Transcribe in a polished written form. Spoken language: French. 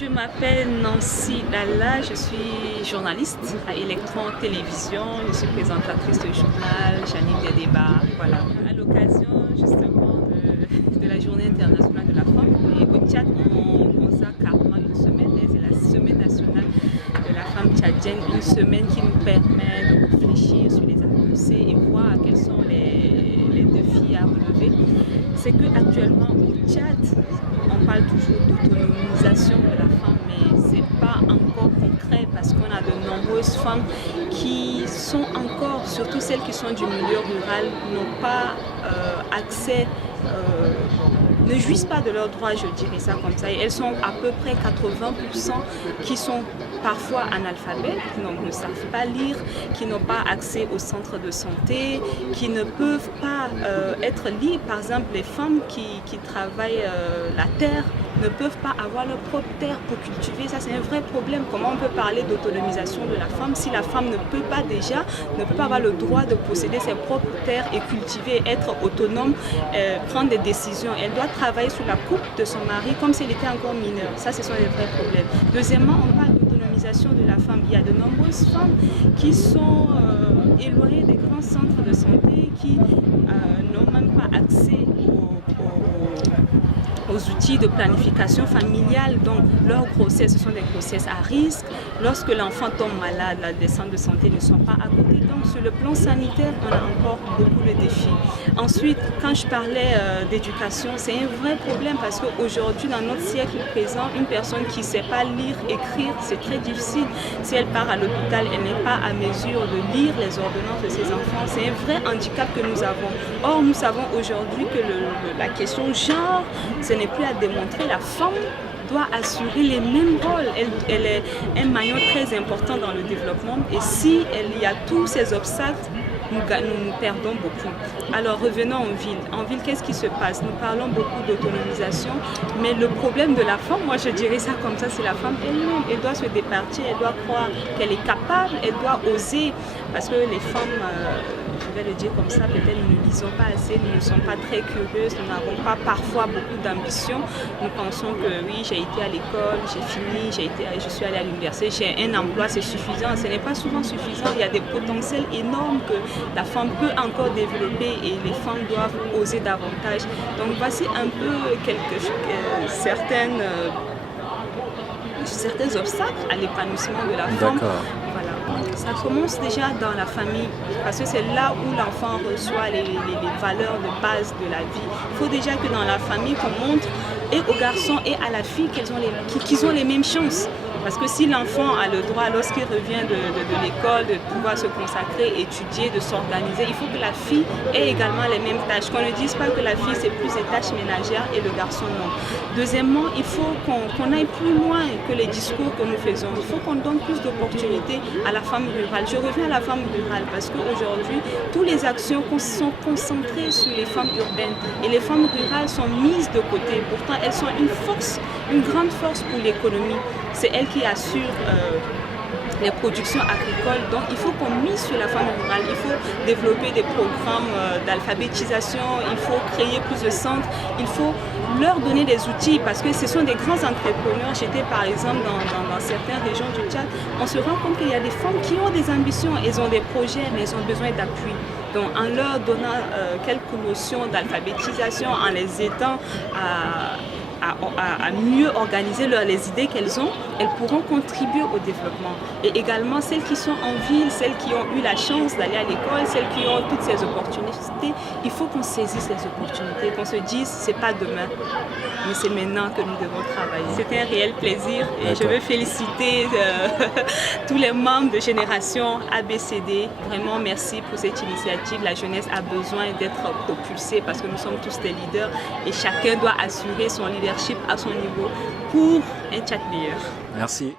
Je m'appelle Nancy Lalla, je suis journaliste à Electron Télévision, je suis présentatrice de journal, j'anime des débats, voilà. À l'occasion justement de la Journée internationale de la femme, et au Tchad on consacre carrément une semaine, c'est la Semaine nationale de la femme tchadienne, une semaine qui nous permet de réfléchir sur les avancées et voir quels sont les défis à relever. C'est qu'actuellement au Tchad, on parle toujours d'autonomisation de la femme, mais ce n'est pas encore concret parce qu'on a de nombreuses femmes qui sont encore, surtout celles qui sont du milieu rural, n'ont pas accès, ne jouissent pas de leurs droits, je dirais ça comme ça. Et elles sont à peu près 80% qui sont parfois analphabètes, qui ne savent pas lire, qui n'ont pas accès aux centres de santé, qui ne peuvent pas être libres. Par exemple, les femmes qui travaillent la terre ne peuvent pas avoir leur propre terre pour cultiver. Ça, c'est un vrai problème. Comment on peut parler d'autonomisation de la femme si la femme ne peut pas avoir le droit de posséder ses propres terres et cultiver, être autonome, prendre des décisions. Elle doit travailler sous la coupe de son mari comme s'il était encore mineur. Ça, ce sont des vrais problèmes. Deuxièmement, on parle d'autonomisation de la femme. Il y a de nombreuses femmes qui sont éloignées des grands centres de santé, qui n'ont même pas accès aux outils de planification familiale. Donc leurs grossesses, ce sont des grossesses à risque. Lorsque l'enfant tombe malade, les centres de santé ne sont pas à côté. Donc sur le plan sanitaire, on a encore beaucoup de défis. Ensuite, quand je parlais d'éducation, c'est un vrai problème parce qu'aujourd'hui, dans notre siècle présent, une personne qui ne sait pas lire, écrire, c'est très difficile. Si elle part à l'hôpital, elle n'est pas à mesure de lire les ordonnances de ses enfants. C'est un vrai handicap que nous avons. Or, nous savons aujourd'hui que la question genre, ce n'est plus à démontrer. La femme doit assurer les mêmes rôles. Elle est un maillon très important dans le développement. Et si il y a tous ces obstacles, nous perdons beaucoup. Alors revenons en ville. En ville, qu'est-ce qui se passe? Nous parlons beaucoup d'autonomisation, mais le problème de la femme, moi je dirais ça comme ça, c'est la femme elle-même. Elle doit se départir, elle doit croire qu'elle est capable, elle doit oser. Parce que les femmes, je vais le dire comme ça, peut-être nous ne lisons pas assez, nous ne sommes pas très curieuses, nous n'avons pas parfois beaucoup d'ambition. Nous pensons que oui, j'ai été à l'école, j'ai fini, je suis allée à l'université, j'ai un emploi, c'est suffisant. Ce n'est pas souvent suffisant, il y a des potentiels énormes que la femme peut encore développer et les femmes doivent oser davantage. Donc voici un peu certains obstacles à l'épanouissement de la femme. Voilà. Ça commence déjà dans la famille parce que c'est là où l'enfant reçoit les valeurs de base de la vie. Il faut déjà que dans la famille qu'on montre et aux garçons et à la fille qu'ils ont les mêmes chances. Parce que si l'enfant a le droit, lorsqu'il revient de l'école, de pouvoir se consacrer, étudier, de s'organiser, il faut que la fille ait également les mêmes tâches. Qu'on ne dise pas que la fille, c'est plus des tâches ménagères et le garçon, non. Deuxièmement, il faut qu'on aille plus loin que les discours que nous faisons. Il faut qu'on donne plus d'opportunités à la femme rurale. Je reviens à la femme rurale parce qu'aujourd'hui, toutes les actions sont concentrées sur les femmes urbaines. Et les femmes rurales sont mises de côté. Pourtant, elles sont une grande force pour l'économie. C'est elles qui assurent les productions agricoles. Donc il faut qu'on mise sur la femme rurale, il faut développer des programmes d'alphabétisation, il faut créer plus de centres, il faut leur donner des outils parce que ce sont des grands entrepreneurs. J'étais par exemple dans certaines régions du Tchad, on se rend compte qu'il y a des femmes qui ont des ambitions, elles ont des projets mais elles ont besoin d'appui. Donc en leur donnant quelques notions d'alphabétisation, en les aidant à mieux organiser les idées qu'elles ont, elles pourront contribuer au développement. Et également celles qui sont en ville, celles qui ont eu la chance d'aller à l'école, celles qui ont toutes ces opportunités, il faut qu'on saisisse les opportunités, qu'on se dise c'est pas demain, mais c'est maintenant que nous devons travailler. C'était un réel plaisir et je veux féliciter tous les membres de Génération ABCD. Vraiment merci pour cette initiative. La jeunesse a besoin d'être propulsée parce que nous sommes tous des leaders et chacun doit assurer son leadership à son niveau pour un Tchad meilleur. Merci.